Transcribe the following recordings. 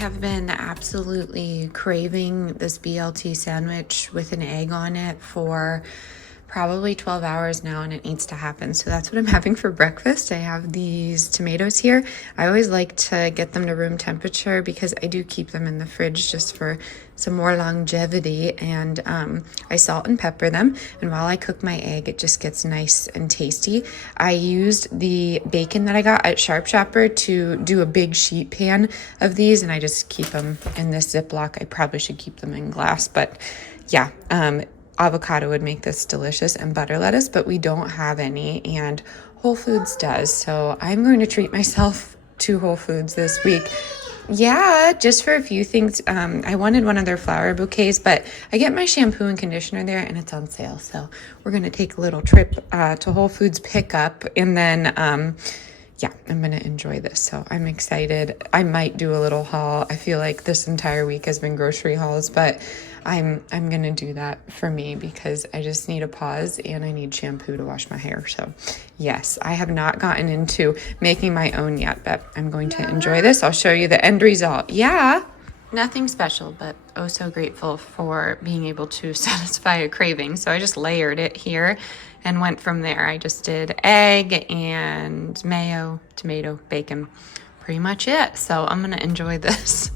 have been absolutely craving this BLT sandwich with an egg on it for probably 12 hours now, and it needs to happen. So that's what I'm having for breakfast. I have these tomatoes here. I always like to get them to room temperature because I do keep them in the fridge just for some more longevity, and I salt and pepper them, and while I cook my egg it just gets nice and tasty. I used the bacon that I got at Sharp Shopper to do a big sheet pan of these, and I just keep them in this Ziploc. I probably should keep them in glass, but yeah, avocado would make this delicious, and butter lettuce, but we don't have any, and Whole Foods does. So I'm going to treat myself to Whole Foods this week. Yeah, just for a few things. I wanted one of their flower bouquets, but I get my shampoo and conditioner there and it's on sale. So we're going to take a little trip to Whole Foods pickup, and then yeah, I'm going to enjoy this. So I'm excited. I might do a little haul. I feel like this entire week has been grocery hauls, but I'm going to do that for me because I just need a pause and I need shampoo to wash my hair. So yes, I have not gotten into making my own yet, but I'm going to enjoy this. I'll show you the end result. Yeah. Nothing special, but oh so grateful for being able to satisfy a craving. So I just layered it here and went from there. I just did egg and mayo, tomato, bacon, pretty much it. So I'm gonna enjoy this.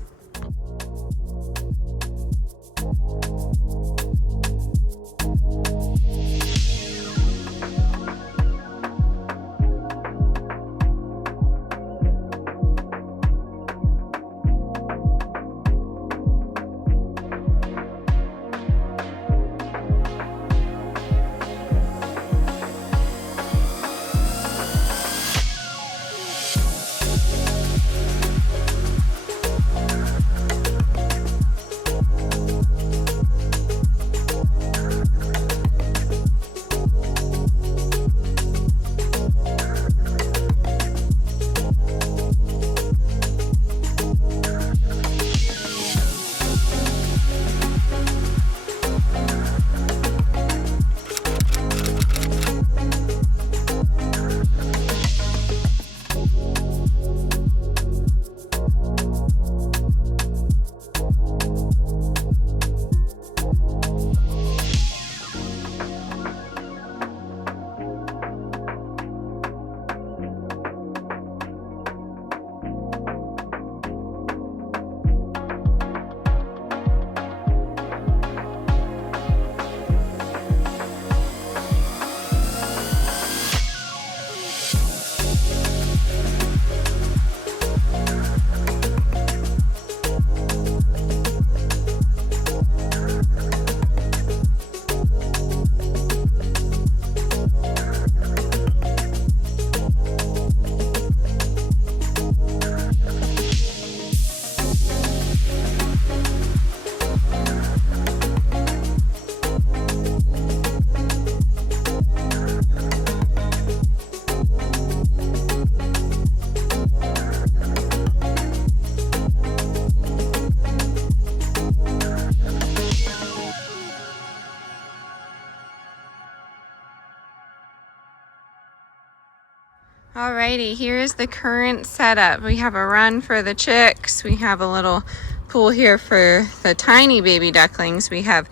Alrighty, here's the current setup. We have a run for the chicks. We have a little pool here for the tiny baby ducklings. We have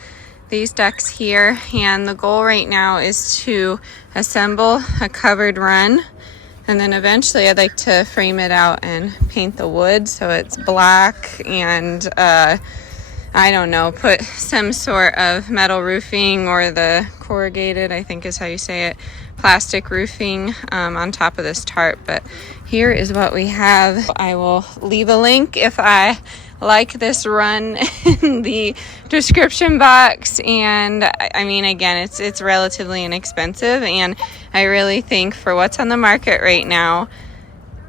these ducks here, and the goal right now is to assemble a covered run, and then eventually I'd like to frame it out and paint the wood so it's black, and I don't know, put some sort of metal roofing, or the corrugated, I think is how you say it, plastic roofing on top of this tarp. But here is what we have. I will leave a link if I like this run in the description box. And I mean, again, it's relatively inexpensive, and I really think for what's on the market right now,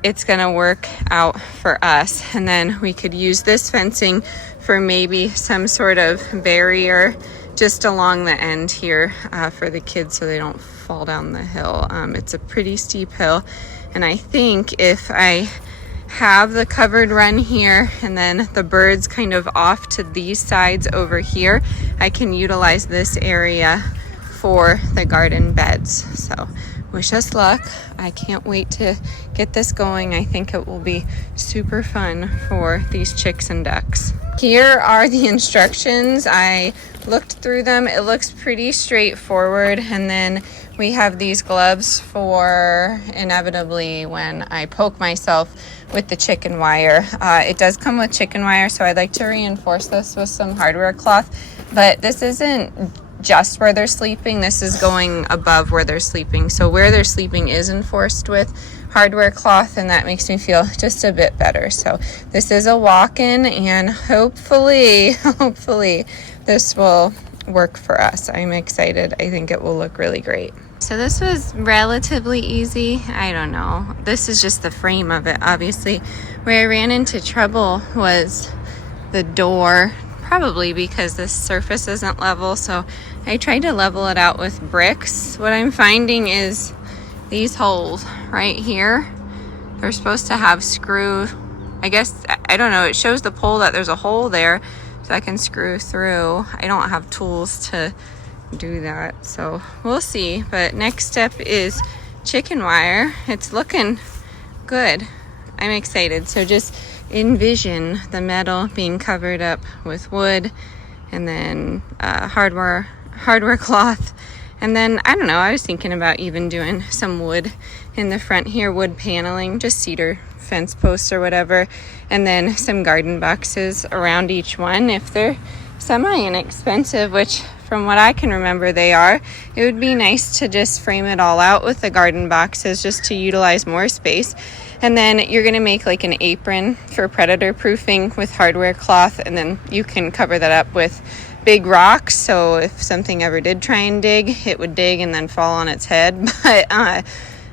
it's gonna work out for us. And then we could use this fencing for maybe some sort of barrier just along the end here for the kids so they don't fall down the hill. It's a pretty steep hill, and I think if I have the covered run here and then the birds kind of off to these sides over here, I can utilize this area for the garden beds. So wish us luck. I can't wait to get this going. I think it will be super fun for these chicks and ducks. Here are the instructions. I looked through them. It looks pretty straightforward. And then we have these gloves for inevitably when I poke myself with the chicken wire. It does come with chicken wire, so I'd like to reinforce this with some hardware cloth. But this isn't just where they're sleeping. This is going above where they're sleeping. So where they're sleeping is enforced with hardware cloth, and that makes me feel just a bit better. So this is a walk-in, and hopefully this will work for us. I'm excited. I think it will look really great. So this was relatively easy. I don't know. This is just the frame of it, obviously. Where I ran into trouble was the door, probably because this surface isn't level. So I tried to level it out with bricks. What I'm finding is these holes right here, they're supposed to have screw, I guess, I don't know. It shows the pole that there's a hole there so I can screw through. I don't have tools to do that, so we'll see. But next step is chicken wire. It's looking good. I'm excited. So just envision the metal being covered up with wood, and then hardware cloth, and then I don't know, I was thinking about even doing some wood in the front here, wood paneling, just cedar fence posts or whatever, and then some garden boxes around each one. If they're semi-inexpensive, which from what I can remember they are, it would be nice to just frame it all out with the garden boxes just to utilize more space. And then you're going to make like an apron for predator proofing with hardware cloth, and then you can cover that up with big rocks, so if something ever did try and dig, it would dig and then fall on its head. But I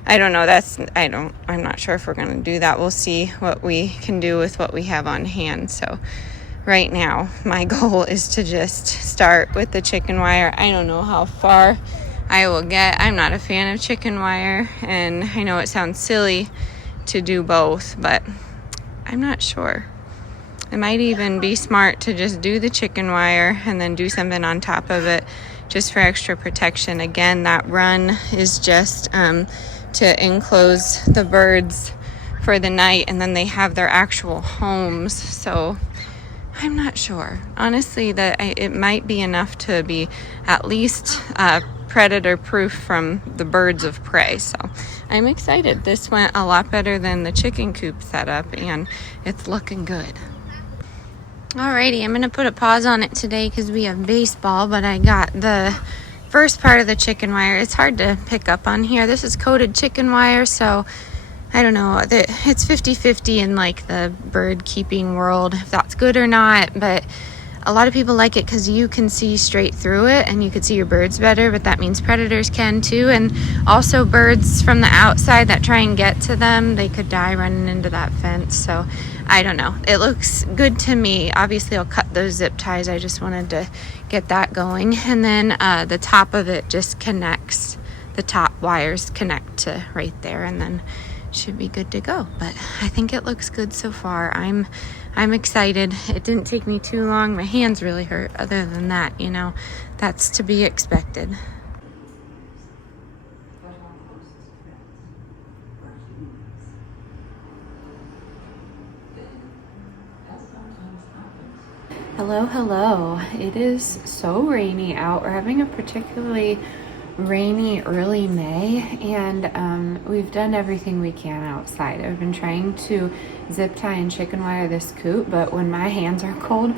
don't know, I'm not sure if we're going to do that. We'll see what we can do with what we have on hand. So right now my goal is to just start with the chicken wire. I don't know how far I will get. I'm not a fan of chicken wire, and I know it sounds silly to do both, but I'm not sure. It might even be smart to just do the chicken wire and then do something on top of it just for extra protection. Again, that run is just to enclose the birds for the night, and then they have their actual homes. So I'm not sure. Honestly, that it might be enough to be at least predator proof from the birds of prey. So I'm excited. This went a lot better than the chicken coop setup, and it's looking good. Alrighty, I'm going to put a pause on it today because we have baseball, but I got the first part of the chicken wire. It's hard to pick up on here. This is coated chicken wire, so I don't know. It's 50-50 in like the bird keeping world, if that's good or not, but a lot of people like it because you can see straight through it and you can see your birds better, but that means predators can too. And also birds from the outside that try and get to them, they could die running into that fence. So I don't know. It looks good to me. Obviously, I'll cut those zip ties. I just wanted to get that going. And then the top of it just connects. The top wires connect to right there, and then should be good to go. But I think it looks good so far. I'm excited. It didn't take me too long. My hands really hurt. Other than that, you know, that's to be expected. Hello. It is so rainy out. We're having a particularly rainy early May, and we've done everything we can outside. I've been trying to zip tie and chicken wire this coop, but when my hands are cold,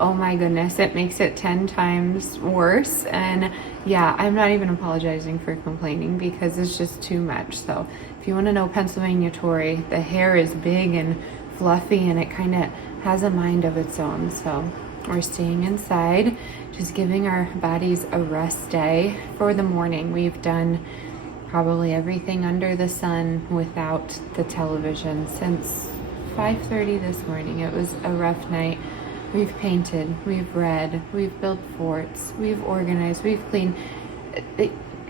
oh my goodness, it makes it 10 times worse. And yeah, I'm not even apologizing for complaining because it's just too much. So if you want to know Pennsylvania Tory, the hair is big and fluffy, and it kind of has a mind of its own. So we're staying inside, just giving our bodies a rest day for the morning. We've done probably everything under the sun without the television since 5:30 this morning. It was a rough night. We've painted, we've read, we've built forts, we've organized, we've cleaned.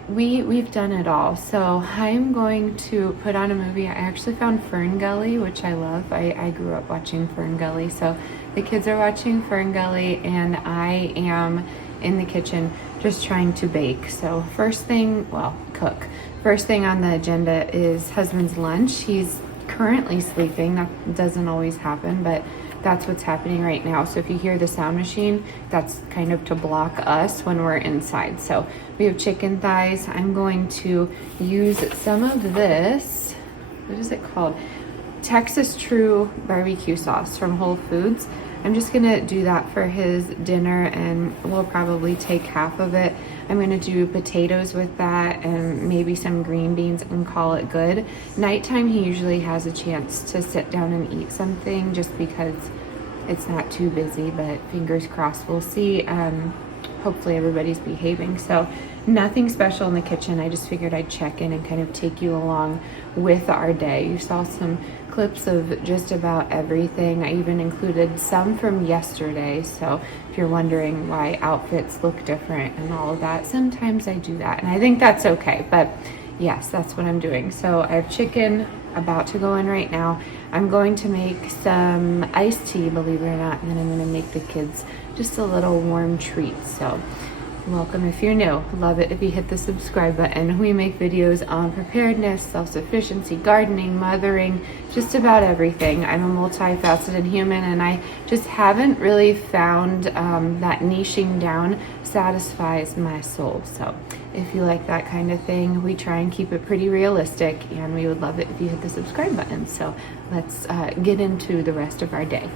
We've done it all. So I'm going to put on a movie. I actually found Fern Gully, which I love. I grew up watching Fern Gully. So the kids are watching Fern Gully, and I am in the kitchen just trying to bake. So first thing, well, cook. First thing on the agenda is husband's lunch. He's currently sleeping. That doesn't always happen, but that's what's happening right now. So if you hear the sound machine, that's kind of to block us when we're inside. So we have chicken thighs. I'm going to use some of this, what is it called? Texas True barbecue sauce from Whole Foods. I'm just gonna do that for his dinner, and we'll probably take half of it. I'm gonna do potatoes with that and maybe some green beans and call it good. Nighttime, he usually has a chance to sit down and eat something just because it's not too busy, but fingers crossed, we'll see. Hopefully everybody's behaving. So nothing special in the kitchen. I just figured I'd check in and kind of take you along with our day. You saw some clips of just about everything. I even included some from yesterday. So if you're wondering why outfits look different and all of that, sometimes I do that. And I think that's okay. But yes, that's what I'm doing. So I have chicken about to go in right now. I'm going to make some iced tea, believe it or not, and then I'm going to make the kids just a little warm treat. So welcome if you're new. Love it if you hit the subscribe button. We make videos on preparedness, self-sufficiency, gardening, mothering, just about everything. I'm a multifaceted human, and I just haven't really found that niching down satisfies my soul. So if you like that kind of thing, we try and keep it pretty realistic, and we would love it if you hit the subscribe button. So let's get into the rest of our day.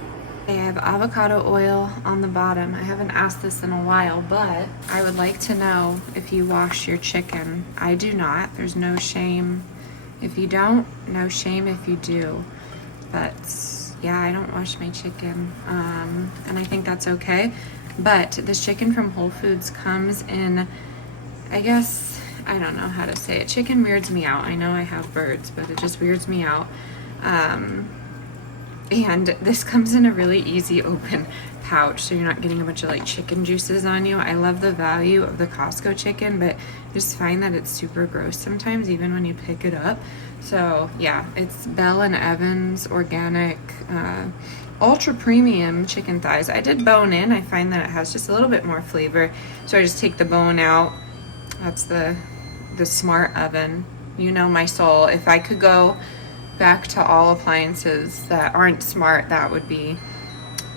I have avocado oil on the bottom. I haven't asked this in a while, but I would like to know if you wash your chicken. I do not. There's no shame if you don't, no shame if you do. But yeah, I don't wash my chicken, and I think that's okay. But this chicken from Whole Foods comes in, I guess, I don't know how to say it. Chicken weirds me out. I know I have birds, but it just weirds me out. And this comes in a really easy open pouch, so you're not getting a bunch of like chicken juices on you. I love the value of the Costco chicken, but I just find that it's super gross sometimes, even when you pick it up. So yeah, it's Bell & Evans organic, ultra premium chicken thighs. I did bone in. I find that it has just a little bit more flavor, so I just take the bone out. That's the smart oven. You know my soul. If I could go back to all appliances that aren't smart, that would be,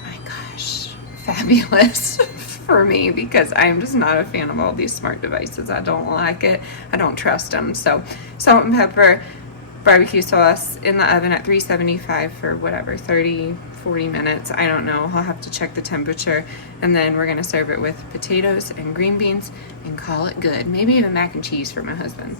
my gosh, fabulous for me, because I'm just not a fan of all these smart devices. I don't like it. I don't trust them. So salt and pepper, barbecue sauce in the oven at 375 for whatever, 30, 40 minutes. I don't know. I'll have to check the temperature. And then we're going to serve it with potatoes and green beans and call it good. Maybe even mac and cheese for my husband.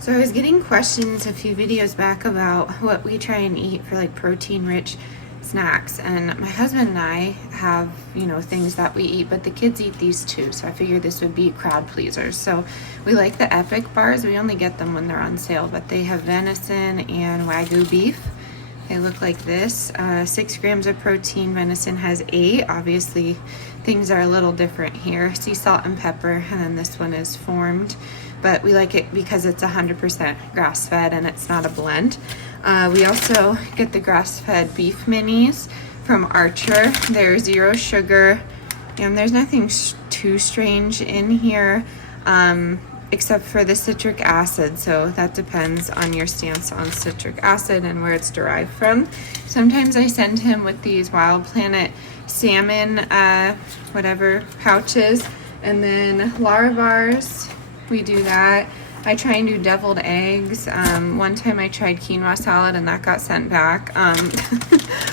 So I was getting questions a few videos back about what we try and eat for like protein rich snacks, and my husband and I have, you know, things that we eat, but the kids eat these too, so I figured this would be crowd pleasers. So we like the Epic bars. We only get them when they're on sale, but they have venison and Wagyu beef. They look like this, 6 grams of protein. Venison has 8. Obviously things are a little different here. Sea salt and pepper, and then this one is formed, but we like it because it's 100% grass-fed and it's not a blend. We also get the grass-fed beef minis from Archer. They're 0 sugar, and there's nothing too strange in here, except for the citric acid. So that depends on your stance on citric acid and where it's derived from. Sometimes I send him with these Wild Planet salmon, whatever pouches, and then Larabars. We do that. I try and do deviled eggs. One time I tried quinoa salad and that got sent back.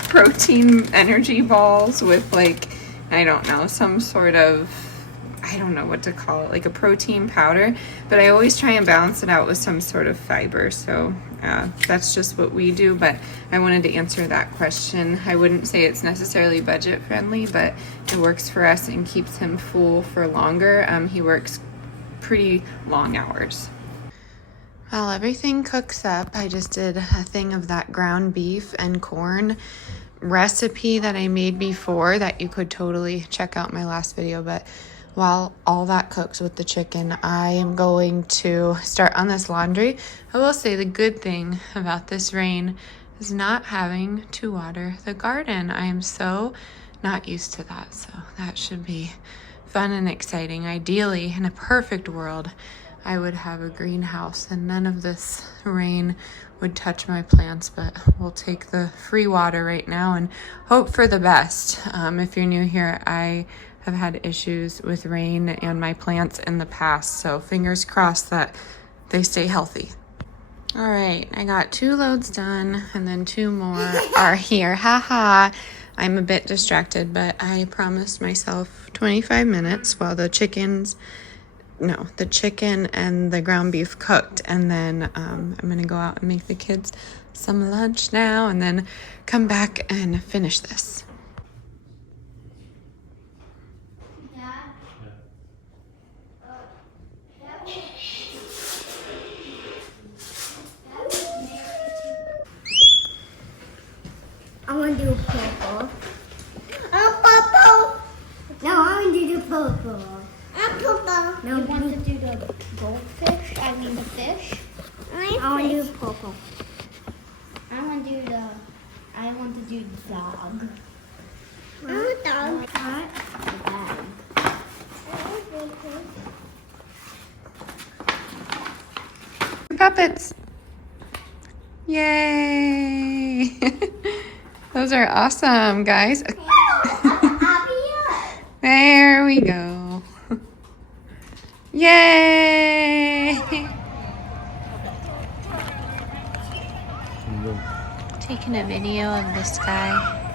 Protein energy balls with like, I don't know, some sort of, I don't know what to call it, like a protein powder, but I always try and balance it out with some sort of fiber. So that's just what we do, but I wanted to answer that question. I wouldn't say it's necessarily budget friendly, but it works for us and keeps him full for longer. He works pretty long hours. Well, everything cooks up. I just did a thing of that ground beef and corn recipe that I made before that you could totally check out my last video, but while all that cooks with the chicken, I am going to start on this laundry. I will say the good thing about this rain is not having to water the garden. I am so not used to that, so that should be fun and exciting. Ideally, in a perfect world, I would have a greenhouse and none of this rain would touch my plants, but we'll take the free water right now and hope for the best. If you're new here, I have had issues with rain and my plants in the past, so fingers crossed that they stay healthy. All right, I got 2 loads done and then 2 more are here. Haha. I'm a bit distracted, but I promised myself 25 minutes while the chicken and the ground beef cooked, and then I'm gonna go out and make the kids some lunch now and then come back and finish this. I want to do purple. Purple. No, I want to do purple. Purple. No, You want to do the goldfish? I mean the fish. I want to do purple. I want to do the dog. I want dog. Puppets. Yay! Those are awesome, guys. There we go. Yay! Taking a video of the sky.